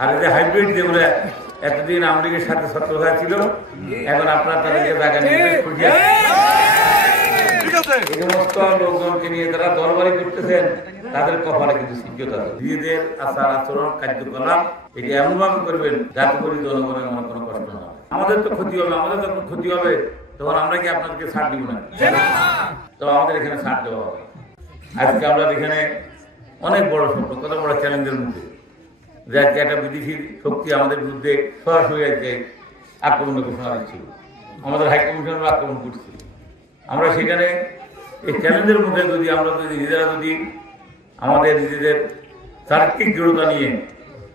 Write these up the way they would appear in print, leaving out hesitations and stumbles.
আর এই যে হাইব্রিড যেগুলো এতদিন আমেরিকার সাথে শত্রুতা ছিল, এখন আপনার তাদেরকে জায়গা নিয়ে খুঁজে এই সমস্ত লোকজনকে নিয়ে যারা দরবারি করতেছেন তাদের কপালে কিন্তু সিদ্ধতা আছে। নিজেদের আচার আচরণ কার্যকলাপ এটি এমনভাবে করবেন যাতে করে জনগণের মনে কোনো কষ্ট না হয়। আমাদের তো ক্ষতি হবে, আমাদের যখন ক্ষতি হবে তখন আমরা কি আপনাদেরকে ছাড় দিব না? তো আমাদের এখানে ছাড় দেওয়া হবে। আজকে আমরা এখানে অনেক বড় স্বপ্ন, কত বড় চ্যালেঞ্জের মধ্যে যে আজকে একটা বিদেশি শক্তি আমাদের বিরুদ্ধে সরাসরি আজকে আক্রমণের ঘোষণা দিচ্ছিল, আমাদের হাইকমিশনের আক্রমণ করছিল। আমরা সেখানে এই চ্যালেঞ্জের মধ্যে যদি আমরা নিজেরা আমাদের নিজেদের চারিত্রিক দৃঢ়তা নিয়ে,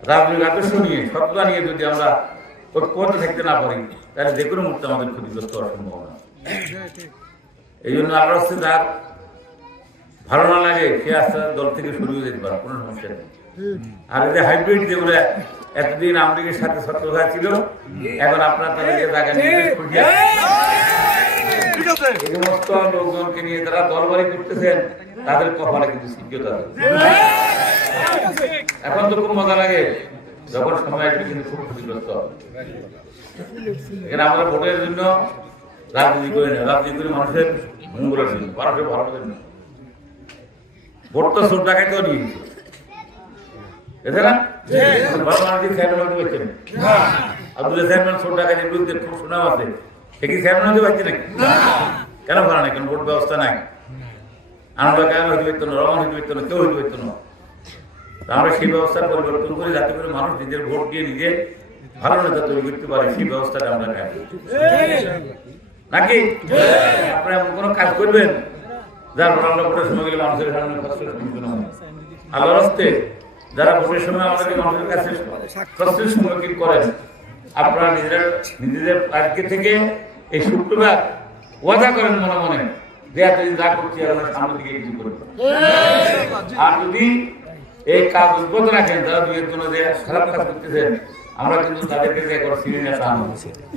রাজনৈতিক আদর্শ নিয়ে, সততা নিয়ে যদি আমরা ঐক্যবদ্ধ থাকতে না পারি, তাহলে যে কোনো মুহূর্তে আমাদের ক্ষতিগ্রস্ত হওয়ার সম্ভাবনা। এই জন্য আমরা হচ্ছে যার ভালো না লাগে সে আস্তে দল থেকে সরিয়ে যেতে পারে, কোনো সমস্যা নেই। আর এই যে হাইব্রিড যেগুলো এতদিন আমেরিকার সাথে শত্রুতা ছিল, এখন আপনার তাদেরকে জায়গা নিয়ে খুঁজে এই সমস্ত লোকজনকে নিয়ে যারা দরবারি করতেছেন তাদের কপালে কিন্তু সিদ্ধতা আছে। এখন তো খুব মজা লাগে যখন সময় আসবে, কিন্তু খুব ক্ষতিগ্রস্ত হবে। এখানে আমরা ভোটের জন্য রাজনীতি করি না, রাজনীতি করি মানুষের মঙ্গলের জন্য, মানুষের ভালোর জন্য। ভোট তো চোর ডাকাইতেও নিয়ে না, ভালো মানুষ চেয়ারম্যান হতে পারছেন। আব্দুল্লাহ চেয়ারম্যান চোর ডাকাইতের বিরুদ্ধে খুব সুনাম আছে, সে কি চেয়ারম্যান হতে পারছে নাকি? কেন পারে না? কেন ভোট ব্যবস্থা নাই। আনন্দ কেন হইতে পারত না, রহমান হইতে পারত না, কেউ হইতে পারত না। আমরা সেই ব্যবস্থার পরিবর্তন করে যাতে করে মানুষ নিজের ভোট দিয়ে নিজে ভালো নেতা তৈরি করতে পারে, সেই ব্যবস্থাটা আমরা কাজ নাকি আপনারা এমন কোনো কাজ করবেন যার ফলে আমরা ভোটের সময় গেলে মানুষের সামনে কষ্টের সম্মুখীন হন। আল্লাহর হস্তে যারা ভোটের সময় আমাদেরকে মানুষের কাছে কষ্টের সম্মুখীন করেন, আপনারা নিজেদের আজকে থেকে এই শুক্রবার ওয়াদা করেন মনে মনে যে এতদিন যা করছি আমরা সামনের দিকে কিছু করবো। আর যদি এই কাজ উদ্বোধ রাখেন, যারা দুইয়ের জন্য যে খারাপ কাজ করতেছেন, আমরা কিন্তু তাদেরকে একবার সিনিয়র নেতা আনবো।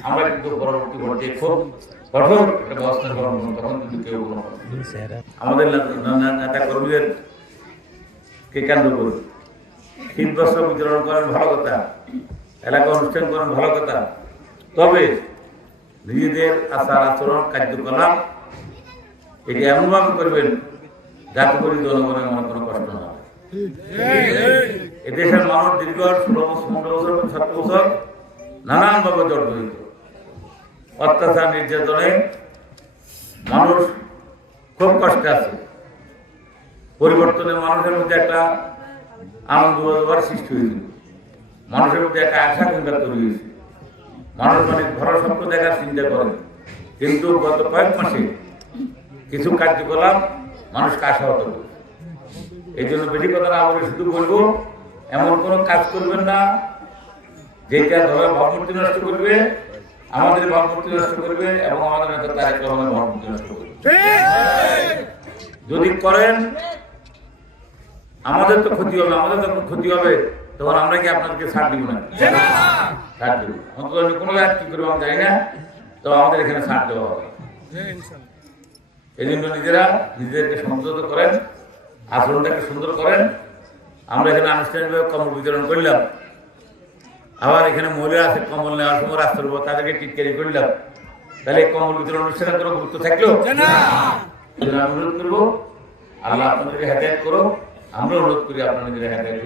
আমরা কিন্তু পরবর্তী পর্যায়ে খুব কঠোর একটা ব্যবস্থা গ্রহণ করবো। তখন কিন্তু কেউ আমাদের নেতা কর্মীদেরকে কেন্দ্র করে শীত বস্ত্র বিতরণ করেন, ভালো কথা। এলাকা অনুষ্ঠান করেন, ভালো কথা। তবে নিজেদের আচার আচরণ কার্যকলাপ এটি এমনভাবে করবেন যাতে করে জনগণের মনে কোনো কষ্ট না হয়। এদেশের মানুষ দীর্ঘ 16 বছর 15 বছর 7 বছর নানানভাবে জর্জরিত, অত্যাচার নির্যাতনে মানুষ খুব কষ্টে আছে। পরিবর্তনে মানুষের মধ্যে একটা আনন্দ সৃষ্টি হয়েছিল, মানুষের মধ্যে একটা আশা চিন্তা তৈরি হয়েছে। মানুষ অনেক ভালো স্বপ্ন দেখার চিন্তা করেন, কিন্তু গত কয়েক মাসে কিছু কার্যকলাপ মানুষকে আশাহত করে। এই জন্য বেশি কথা না বলে শুধু বলবো, এমন কোনো কাজ করবেন না যেটা দলের ভাবমূর্তি নষ্ট করবে, আমাদের ভাবমূর্তি নষ্ট করবে এবং আমাদের নেতা তারেক রহমানের ভাবমূর্তি নষ্ট করবে। যদি করেন আমাদের তো ক্ষতি হবে, আমাদের যখন ক্ষতি হবে তখন আমরা কি আপনাদেরকে ছাড় দিব না? ছাড় দিব অন্তত কোনো কি করবো আমি জানি না, তো আমাদের এখানে ছাড় দেওয়া হবে। এই জন্য নিজেদেরকে সংযত করেন, আচরণটাকে সুন্দর করেন। আমরা এখানে আনুষ্ঠানিকভাবে কম্বল বিতরণ করলাম, আবার এখানে মহিলা আছে কম্বল নেওয়ার সময় রাস্তার উপর তাদেরকে টিটকারি করলাম, তাহলে কম্বল বিতরণ অনুষ্ঠানের কোনো গুরুত্ব থাকলো? আমি অনুরোধ করবো আল্লাহ আপনাদেরকে হেদায়েত করো, আমরা অনুরোধ করি আপনারা নিজেরা হেদায়েত